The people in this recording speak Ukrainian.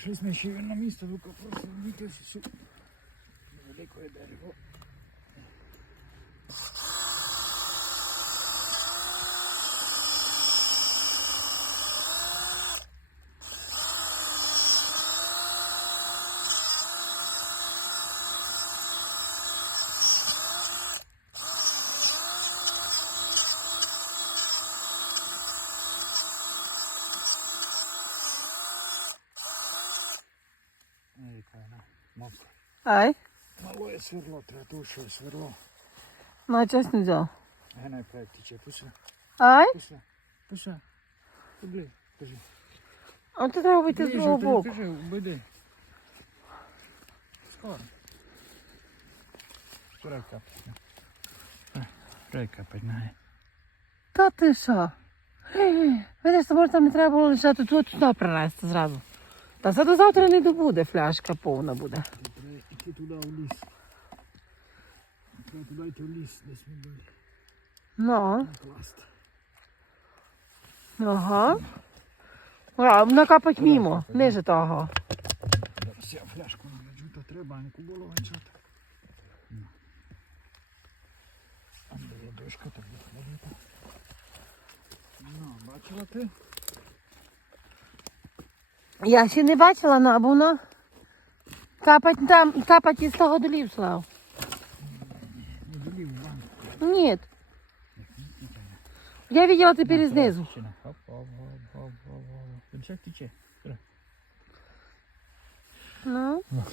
щось ми ще на місце, просто вмітився сю. Великое дерево. Яка вона мокра. Ай, Малое сверло, треба тушое сверло. ну а чого ж не взяв? Генай проект тече, пуша, Ай, пуша. Побли, кажи. а то треба вийти з другого боку. Кажи, обійди. Скоро. Скоро капать. Рай капать. Та ти що? Видиш, то може там не треба було лишати тут туди принести зразу. Та це до завтра не добуде, фляжка повна буде. Треба йти туди в ліс. Треба туди йти в ліс, десь були. Ну, Класти. ага. А, накапать мімо, ниже того. Зараз я фляжку нагляджу, то треба, а не куболу. Там де є дошка, так буде. Ну, бачила ти? Я ще не бачила, ну, або воно капать там, капать із того долів слав. Ні. Я видела тепер знизу. Ну, Ну,